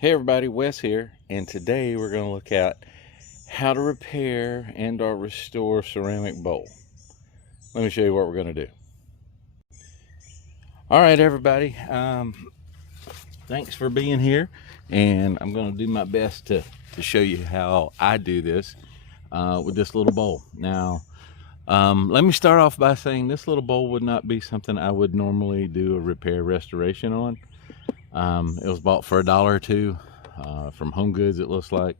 Hey everybody, Wes here, and today we're going to look at how to repair and or restore ceramic bowl. Let me show you what we're going to do. All right everybody, thanks for being here, and I'm going to do my best to show you how I do this with this little bowl. Now, let me start off by saying this little bowl would not be something I would normally do a repair restoration on. It was bought for $1 or $2 from Home Goods, it looks like.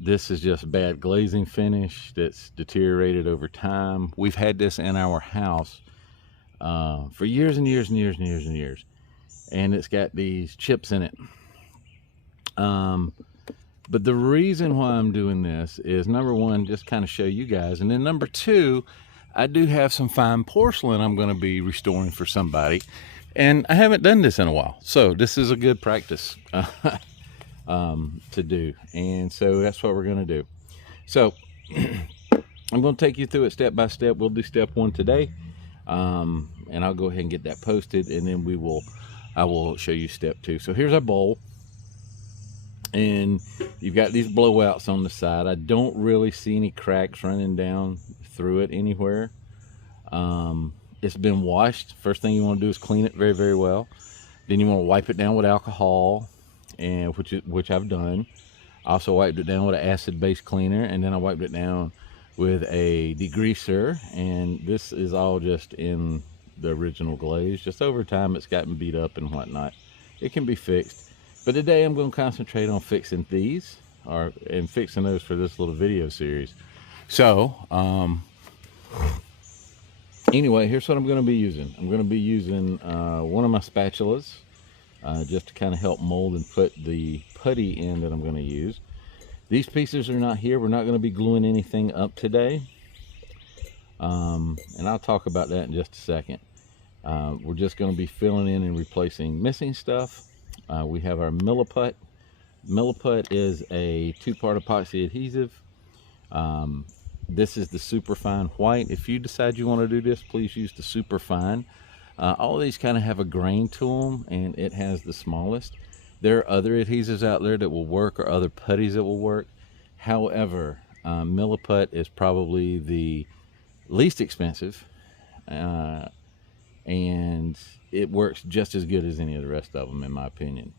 This is just bad glazing finish that's deteriorated over time. We've had this in our house for years and years and years and years and years, and it's got these chips in it. But the reason why I'm doing this is, number one, just kind of show you guys, and then number two, I do have some fine porcelain I'm going to be restoring for somebody, and I haven't done this in a while, so this is a good practice to do. And so that's what we're going to do. So I'm going to take you through it step by step. We'll do step one today, and I'll go ahead and get that posted, and then I will show you step two. So here's our bowl, and you've got these blowouts on the side. I don't really see any cracks running down through it anywhere. It's been washed. First thing you want to do is clean it very, very well. Then you want to wipe it down with alcohol, and which I've done. I also wiped it down with an acid-based cleaner, and then I wiped it down with a degreaser, and this is all just in the original glaze. Just over time it's gotten beat up and whatnot. It can be fixed, but today I'm going to concentrate on fixing these, and fixing those for this little video series. So anyway, here's what I'm going to be using. I'm going to be using one of my spatulas, just to kind of help mold and put the putty in that I'm going to use. These pieces are not here. We're not going to be gluing anything up today, and I'll talk about that in just a second. We're just going to be filling in and replacing missing stuff. We have our Milliput. Milliput is a 2-part epoxy adhesive. This is the Superfine White. If you decide you want to do this, please use the Superfine. All of these kind of have a grain to them, and it has the smallest. There are other adhesives out there that will work, or other putties that will work. However, Milliput is probably the least expensive, and it works just as good as any of the rest of them, in my opinion,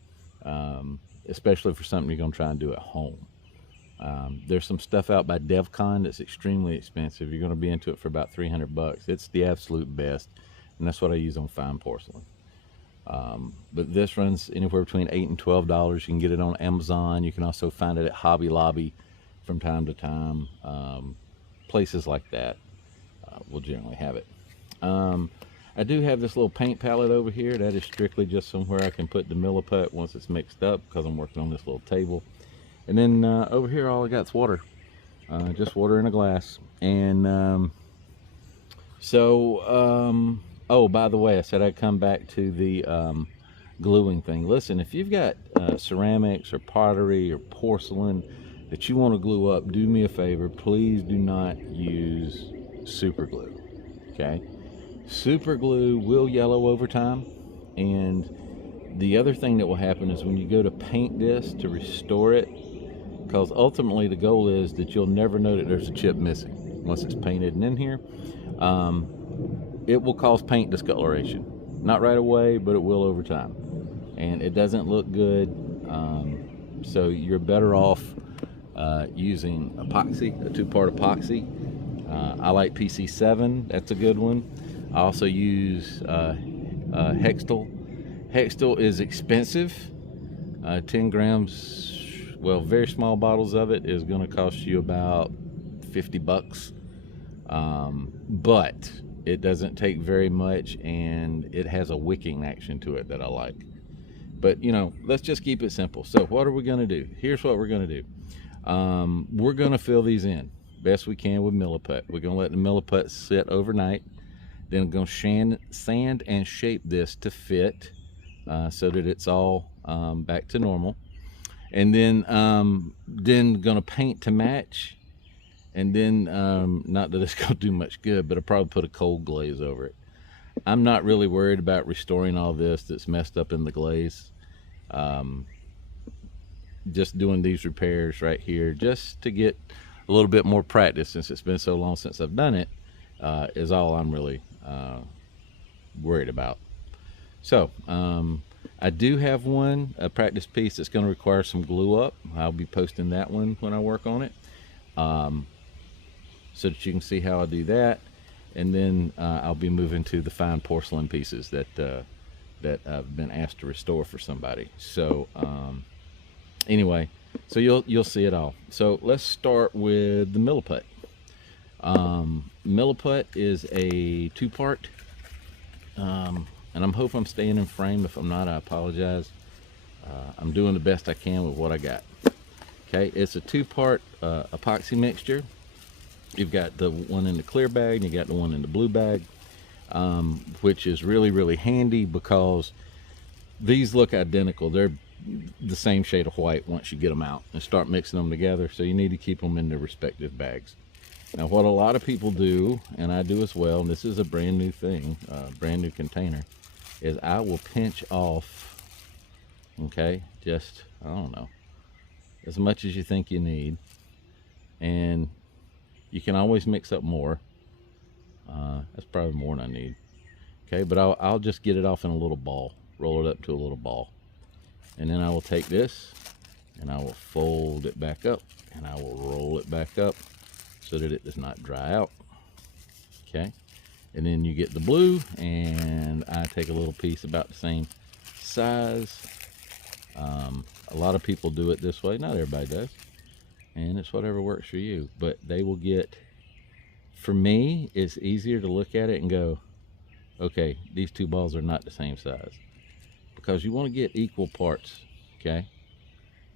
especially for something you're going to try and do at home. There's some stuff out by DevCon that's extremely expensive. You're going to be into it for about $300. It's the absolute best, and that's what I use on fine porcelain. But this runs anywhere between $8 and $12. You can get it on Amazon. You can also find it at Hobby Lobby from time to time. Places like that will generally have it. I do have this little paint palette over here. That is strictly just somewhere I can put the Milliput once it's mixed up, because I'm working on this little table. And then over here, all I got is water. Just water in a glass. And oh, by the way, I said I'd come back to the gluing thing. Listen, if you've got ceramics or pottery or porcelain that you want to glue up, do me a favor. Please do not use super glue, okay? Super glue will yellow over time. And the other thing that will happen is when you go to paint this to restore it, because ultimately the goal is that you'll never know that there's a chip missing once it's painted and in here. It will cause paint discoloration. Not right away, but it will over time. And it doesn't look good. So you're better off using epoxy, a 2-part epoxy. I like PC7, that's a good one. I also use Hextol. Hextol is expensive. 10 grams, well, very small bottles of it is going to cost you about $50. But it doesn't take very much, and it has a wicking action to it that I like. But you know, let's just keep it simple. So what are we going to do? Here's what we're going to do. We're going to fill these in best we can with Milliput. We're going to let the Milliput sit overnight. Then I'm going to sand and shape this to fit, so that it's all back to normal. And then going to paint to match. And then, not that it's going to do much good, but I'll probably put a cold glaze over it. I'm not really worried about restoring all this that's messed up in the glaze. just doing these repairs right here just to get a little bit more practice, since it's been so long since I've done it, is all I'm really worried about. So I do have a practice piece that's going to require some glue up. I'll be posting that one when I work on it, so that you can see how I do that. And then I'll be moving to the fine porcelain pieces that I've been asked to restore for somebody. So anyway, so you'll see it all. So let's start with the Milliput. Milliput is a two-part, and I'm hoping I'm staying in frame. If I'm not, I apologize. I'm doing the best I can with what I got. Okay, it's a two-part epoxy mixture. You've got the one in the clear bag and you got the one in the blue bag, which is really, really handy because these look identical. They're the same shade of white once you get them out and start mixing them together, so you need to keep them in their respective bags. Now, what a lot of people do, and I do as well, and this is a brand new thing, brand new container, is I will pinch off, okay, just, I don't know, as much as you think you need. And you can always mix up more. That's probably more than I need. Okay, but I'll just get it off in a little ball, roll it up to a little ball. And then I will take this and I will fold it back up and I will roll it back up so that it does not dry out. Okay, and then you get the blue, and I take a little piece about the same size. A lot of people do it this way, not everybody does, and it's whatever works for you. But they will get, for me, it's easier to look at it and go, okay, these two balls are not the same size, because you want to get equal parts. Okay,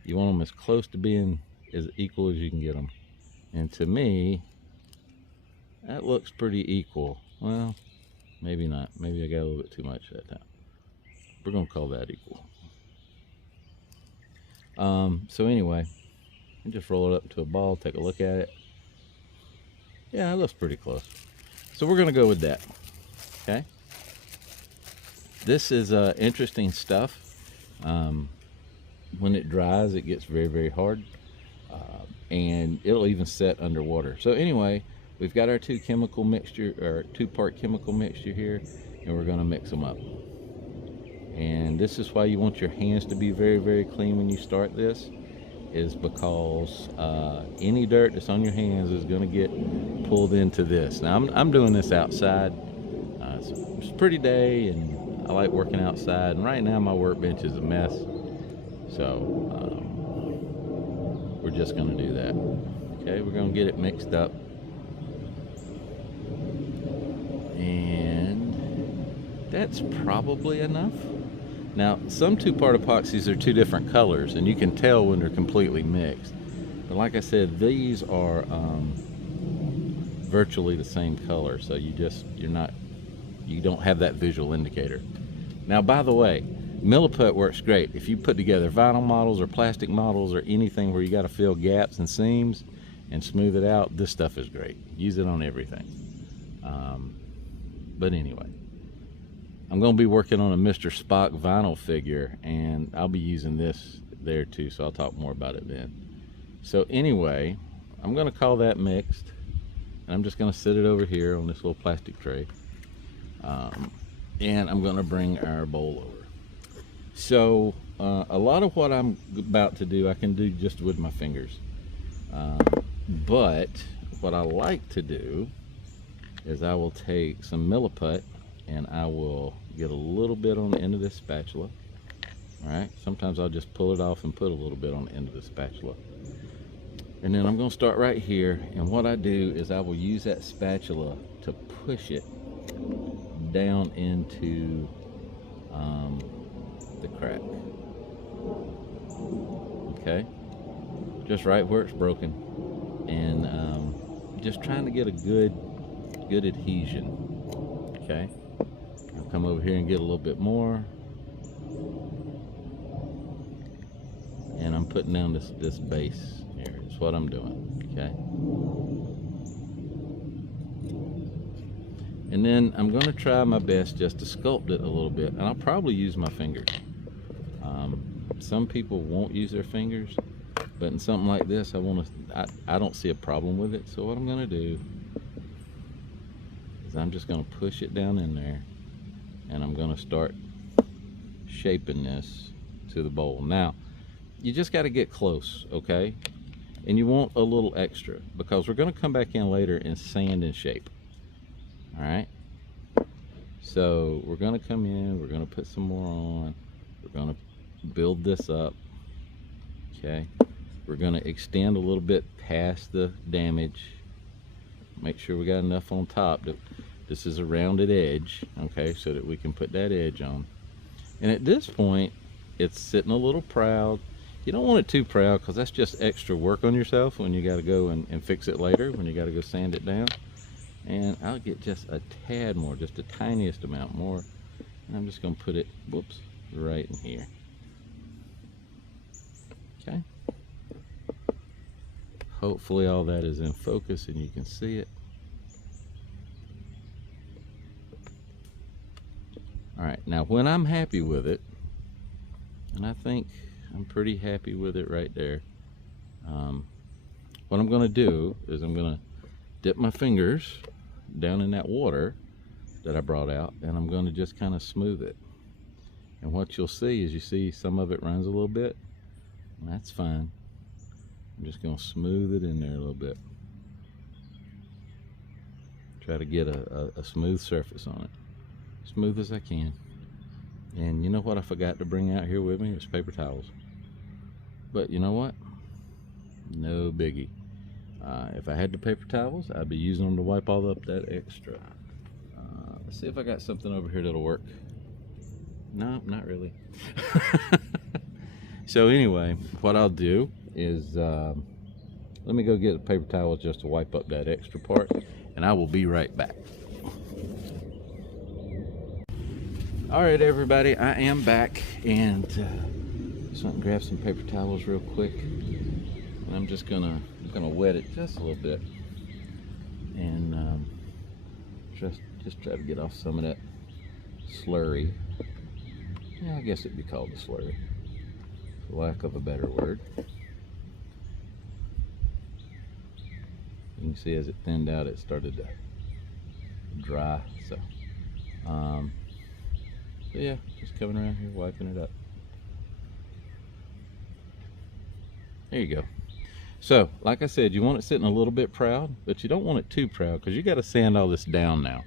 you want them as close to being as equal as you can get them. And to me, that looks pretty equal. Well, maybe not. Maybe I got a little bit too much that time. We're going to call that equal. So anyway, just roll it up into a ball, take a look at it. Yeah, it looks pretty close. So we're going to go with that. Okay. This is interesting stuff. When it dries, it gets very, very hard. And it'll even set underwater. So anyway, we've got our two-part chemical mixture here, and we're going to mix them up. And this is why you want your hands to be very, very clean when you start this, is because any dirt that's on your hands is going to get pulled into this. Now I'm doing this outside. It's a pretty day, and I like working outside. And right now my workbench is a mess, so we're just going to do that. Okay, we're going to get it mixed up. And that's probably enough. Now, some two-part epoxies are two different colors, and you can tell when they're completely mixed. But like I said, these are virtually the same color, so you don't have that visual indicator. Now, by the way, Milliput works great if you put together vinyl models or plastic models or anything where you got to fill gaps and seams and smooth it out. This stuff is great. Use it on everything. But anyway, I'm going to be working on a Mr. Spock vinyl figure, and I'll be using this there too, so I'll talk more about it then. So anyway, I'm going to call that mixed, and I'm just going to set it over here on this little plastic tray. And I'm going to bring our bowl over. So a lot of what I'm about to do I can do just with my fingers, but what I like to do is I will take some Milliput and I will get a little bit on the end of this spatula. All right, sometimes I'll just pull it off and put a little bit on the end of the spatula, and then I'm going to start right here, and what I do is I will use that spatula to push it down into the crack. Okay, just right where it's broken, and just trying to get a good adhesion. Okay, I'll come over here and get a little bit more, and I'm putting down this base here. That's what I'm doing. Okay, and then I'm going to try my best just to sculpt it a little bit, and I'll probably use my fingers. some people won't use their fingers, but in something like this, I don't see a problem with it. So what I'm gonna do is I'm just gonna push it down in there, and I'm gonna start shaping this to the bowl. Now, you just got to get close, okay? And you want a little extra, because we're going to come back in later and sand and shape. All right, so we're going to come in, we're going to put some more on, we're going to build this up. Okay, we're going to extend a little bit past the damage, make sure we got enough on top that this is a rounded edge, okay, so that we can put that edge on. And at this point, it's sitting a little proud. You don't want it too proud, because that's just extra work on yourself when you got to go and fix it later, when you got to go sand it down. And I'll get just a tad more, just the tiniest amount more. And I'm just going to put it, whoops, right in here. Okay. Hopefully all that is in focus and you can see it. All right, now when I'm happy with it, and I think I'm pretty happy with it right there, what I'm going to do is I'm going to dip my fingers down in that water that I brought out, and I'm going to just kind of smooth it. And what you'll see is, you see some of it runs a little bit, and that's fine. I'm just going to smooth it in there a little bit. Try to get a smooth surface on it, smooth as I can. And you know what I forgot to bring out here with me? It's paper towels. But you know what? No biggie. If I had the paper towels, I'd be using them to wipe all up that extra. Let's see if I got something over here that'll work. No, not really. So anyway, what I'll do is let me go get the paper towels just to wipe up that extra part, and I will be right back. All right, everybody, I am back, and just went and grab some paper towels real quick, and I'm gonna wet it just a little bit, and just try to get off some of that slurry. Yeah, I guess it'd be called a slurry, for lack of a better word. You can see as it thinned out, it started to dry. So yeah, just coming around here, wiping it up. There you go. So, like I said, you want it sitting a little bit proud, but you don't want it too proud, because you got to sand all this down now.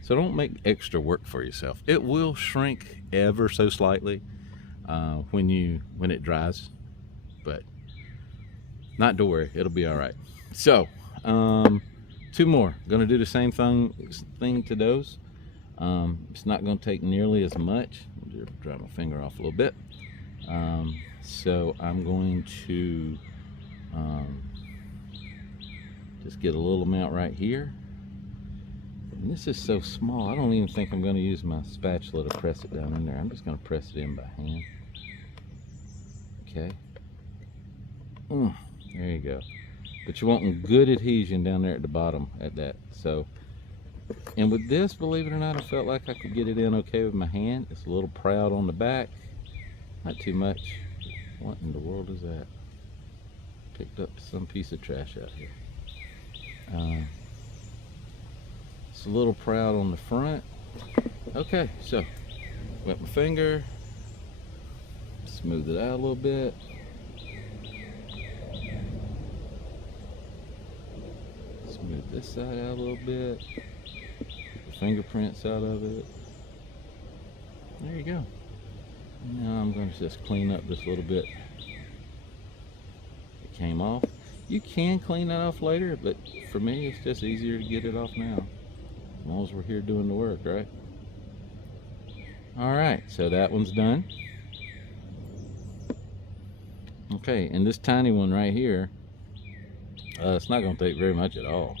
So don't make extra work for yourself. It will shrink ever so slightly when it dries, but not to worry, it'll be all right. So, two more. Going to do the same thing to those. It's not going to take nearly as much. I'll just dry my finger off a little bit. So I'm going to just get a little amount right here. And this is so small, I don't even think I'm going to use my spatula to press it down in there. I'm just going to press it in by hand. Okay. There you go. But you want good adhesion down there at the bottom at that. So, and with this, believe it or not, I felt like I could get it in okay with my hand. It's a little proud on the back, not too much. What in the world is that? Picked up some piece of trash out here. It's a little proud on the front. Okay, so wet my finger, smooth it out a little bit. Smooth this side out a little bit. Get the fingerprints out of it. There you go. Now I'm going to just clean up this little bit. It came off. You can clean that off later, but for me it's just easier to get it off now, as long as we're here doing the work, right? Alright, so that one's done. Okay, and this tiny one right here, it's not going to take very much at all.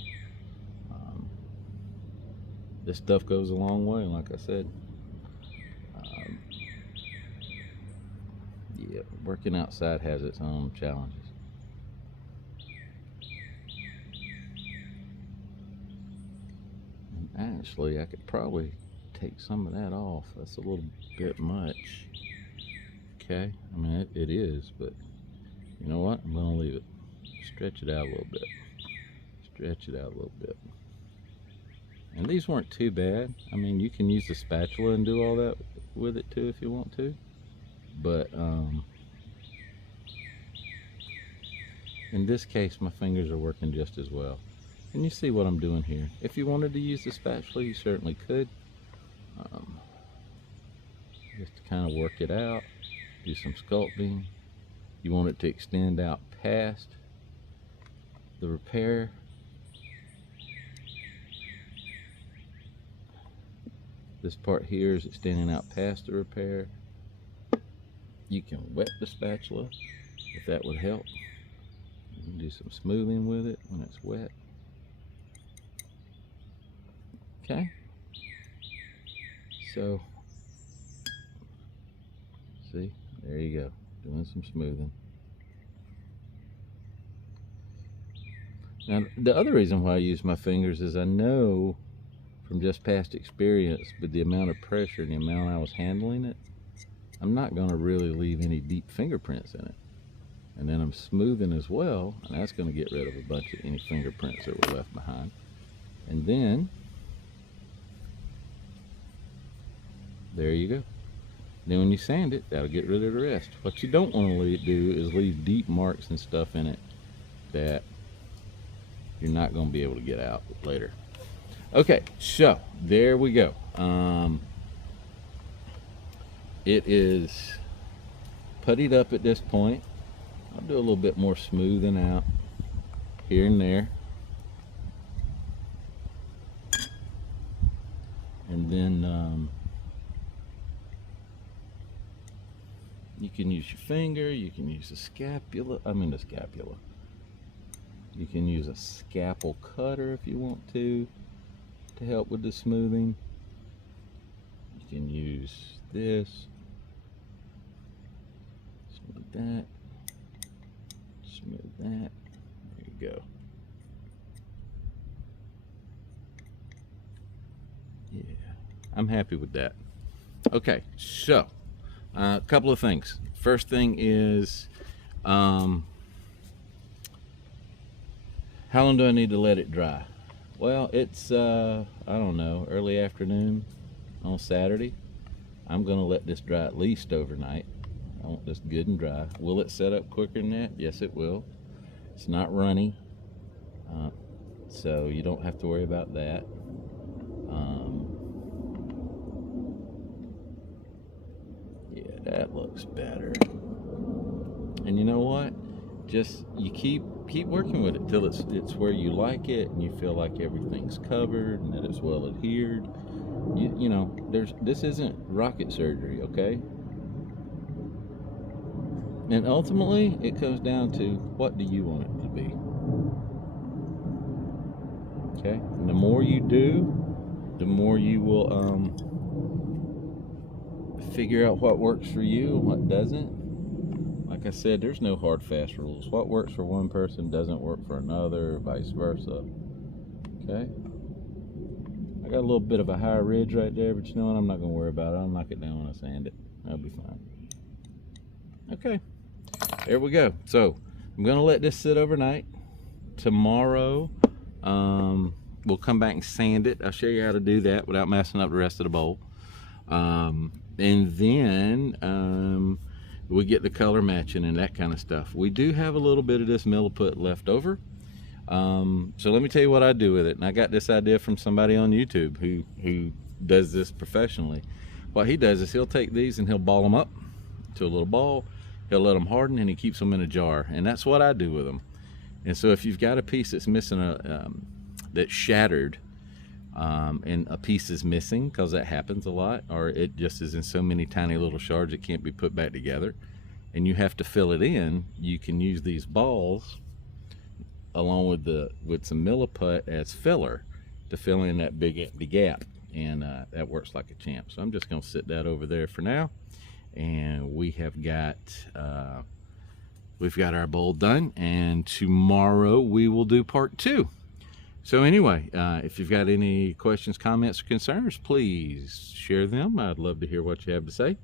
This stuff goes a long way, like I said. Yeah, working outside has its own challenges. And actually, I could probably take some of that off. That's a little bit much. Okay, I mean it is, but you know what? I'm gonna leave it. Stretch it out a little bit. Stretch it out a little bit. And these weren't too bad. I mean, you can use the spatula and do all that with it too if you want to. But in this case, my fingers are working just as well. And you see what I'm doing here. If you wanted to use the spatula, you certainly could. Just to kind of work it out, do some sculpting. You want it to extend out past the repair. This part here is extending out past the repair. You can wet the spatula if that would help. You can do some smoothing with it when it's wet. Okay, so see, there you go, doing some smoothing. Now the other reason why I use my fingers is I know from just past experience, with the amount of pressure and the amount I was handling it, I'm not going to really leave any deep fingerprints in it. And then I'm smoothing as well, and that's going to get rid of a bunch of any fingerprints that were left behind. And then there you go. Then when you sand it, that'll get rid of the rest. What you don't want to do is leave deep marks and stuff in it that you're not going to be able to get out later. Okay, so there we go. It is puttied up at this point. I'll do a little bit more smoothing out here and there. And then you can use your finger, you can use the scapula, you can use a scalpel cutter if you want to help with the smoothing. You can use this, smooth that, smooth that, there you go. Yeah, I'm happy with that. Okay, so a couple of things. First thing is, how long do I need to let it dry? Well, it's, I don't know, early afternoon on Saturday. I'm going to let this dry at least overnight. I want this good and dry. Will it set up quicker than that? Yes, it will. It's not runny, so you don't have to worry about that. Yeah, that looks better. And you know what? Just you keep working with it till it's where you like it and you feel like everything's covered and that it's well adhered. You know, this isn't rocket surgery, okay? And ultimately, it comes down to what do you want it to be? Okay, and the more you do, the more you will figure out what works for you and what doesn't. Like I said, there's no hard, fast rules. What works for one person doesn't work for another, or vice versa. Okay? I got a little bit of a high ridge right there, but you know what? I'm not going to worry about it. I'll knock it down when I sand it. That'll be fine. Okay. There we go. So, I'm going to let this sit overnight. Tomorrow, we'll come back and sand it. I'll show you how to do that without messing up the rest of the bowl. And then we get the color matching and that kind of stuff. We do have a little bit of this milliput left over. So let me tell you what I do with it. And I got this idea from somebody on YouTube who does this professionally. What he does is he'll take these and he'll ball them up to a little ball. He'll let them harden and he keeps them in a jar. And that's what I do with them. And so if you've got a piece that's missing that's shattered, and a piece is missing, because that happens a lot, or it just is in so many tiny little shards it can't be put back together, and you have to fill it in, you can use these balls along with some milliput as filler to fill in that big empty gap, and that works like a champ. So I'm just going to sit that over there for now, and we've got our bowl done, and tomorrow we will do part 2. So anyway, if you've got any questions, comments, or concerns, please share them. I'd love to hear what you have to say,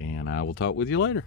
and I will talk with you later.